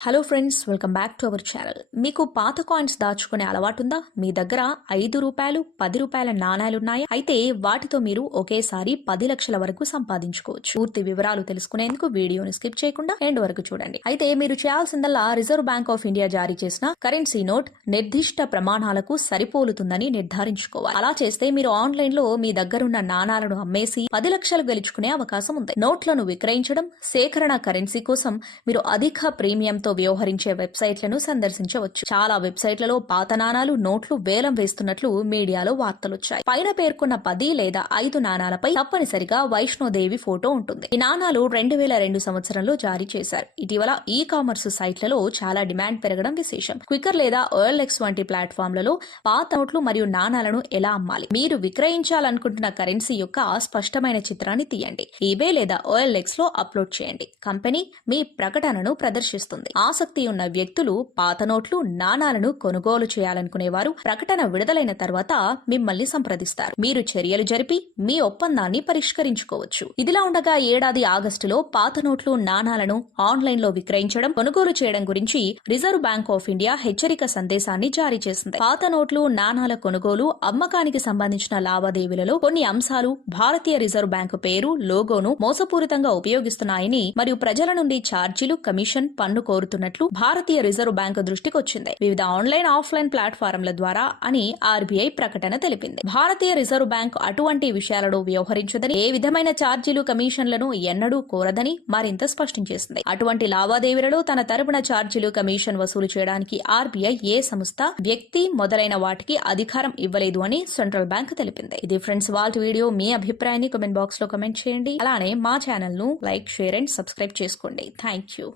Hello friends welcome back to our channel మీకు పాత coins దాచుకునే అలవాటుందా? మీ దగ్గర ఐదు రూపాయలు పది రూపాయల నాణాలున్నాయా అయితే వాటితో మీరు ఒకేసారి పది లక్షల వరకు సంపాదించుకోవచ్చు. పూర్తి వివరాలు తెలుసుకునేందుకు వీడియోని స్కిప్ చేయకుండా ఎండ్ వరకు చూడండి. అయితే మీరు చేయాల్సిందల్లా రిజర్వ్ బ్యాంక్ ఆఫ్ ఇండియా జారీ చేసిన కరెన్సీ నోట్ నిర్దిష్ట ప్రమాణాలకు సరిపోలుతుందని నిర్ధారించుకోవాలి. అలా చేస్తే మీరు ఆన్లైన్లో మీ దగ్గరున్న నాణాలను అమ్మేసి పది లక్షలు గెలుచుకునే అవకాశం ఉంది. నోట్లను విక్రయించడం సేకరణ కరెన్సీ కోసం మీరు అధిక ప్రీమియంతో వ్యవహరించే వెబ్సైట్లను సందర్శించవచ్చు. చాలా వెబ్సైట్లలో పాత నాణాలు నోట్లు వేలం వేస్తున్నట్లు మీడియాలో వార్తలొచ్చాయి. పైన పేర్కొన్న పది లేదా ఐదు నాణాలపై తప్పనిసరిగా వైష్ణోదేవి ఫోటో ఉంటుంది. ఈ నాణాలు రెండు వేల రెండు సంవత్సరంలో జారీ చేశారు. ఇటీవల ఈ కామర్స్ సైట్లలో చాలా డిమాండ్ పెరగడం విశేషం. క్వికర్ లేదా ఓఎల్ఎక్స్ వంటి ప్లాట్ఫామ్లలో పాత నోట్లు మరియు నాణాలను ఎలా అమ్మాలి? మీరు విక్రయించాలనుకుంటున్న కరెన్సీ యొక్క స్పష్టమైన చిత్రాన్ని తీయండి. ఈబే లేదా ఓఎల్ఎక్స్లో అప్లోడ్ చేయండి. కంపెనీ మీ ప్రకటనను ప్రదర్శిస్తుంది. ఆసక్తి ఉన్న వ్యక్తులు పాత నోట్లు నాణాలను కొనుగోలు చేయాలనుకునేవారు. ప్రకటన విడుదలైన తర్వాత మిమ్మల్ని సంప్రదిస్తారు. మీరు చర్యలు జరిపి మీ ఒప్పందాన్ని పరిష్కరించుకోవచ్చు. ఇదిలా ఉండగా ఏడాది ఆగస్టులో పాత నోట్లు నాణాలను ఆన్లైన్లో విక్రయించడం కొనుగోలు చేయడం గురించి రిజర్వ్ బ్యాంక్ ఆఫ్ ఇండియా హెచ్చరిక సందేశాన్ని జారీ చేసింది. పాత నోట్లు నాణాల కొనుగోలు అమ్మకానికి సంబంధించిన లావాదేవీలలో కొన్ని అంశాలు భారతీయ రిజర్వ్ బ్యాంకు పేరు లోగోను మోసపూరితంగా ఉపయోగిస్తున్నాయని మరియు ప్రజల నుండి ఛార్జీలు కమిషన్ పన్ను కోరు కోరుతున్నట్లు భారతీయ రిజర్వ్ బ్యాంకు దృష్టికి వచ్చింది వివిధ ఆన్లైన్ ఆఫ్లైన్ ప్లాట్ఫారంల ద్వారా అని ఆర్బీఐ ప్రకటన తెలిపింది. భారతీయ రిజర్వ్ బ్యాంక్ అటువంటి విషయాలలో వ్యవహరించదని ఏ విధమైన ఛార్జీలు కమిషన్లను ఎన్నడూ కోరదని మరింత స్పష్టం చేసింది. అటువంటి లావాదేవీలలో తన తరపున ఛార్జీలు కమిషన్ వసూలు చేయడానికి ఆర్బీఐ ఏ సంస్థ వ్యక్తి మొదలైన వాటికి అధికారం ఇవ్వలేదు అని సెంట్రల్ బ్యాంక్ తెలిపింది. ఇది ఫ్రెండ్స్ వాల్ట్ వీడియో. మీ అభిప్రాయాన్ని కమెంట్ బాక్స్లో కమెంట్ చేయండి. అలానే మా ఛానల్ను లైక్ షేర్ అండ్ సబ్స్క్రైబ్ చేసుకోండి. Thank you.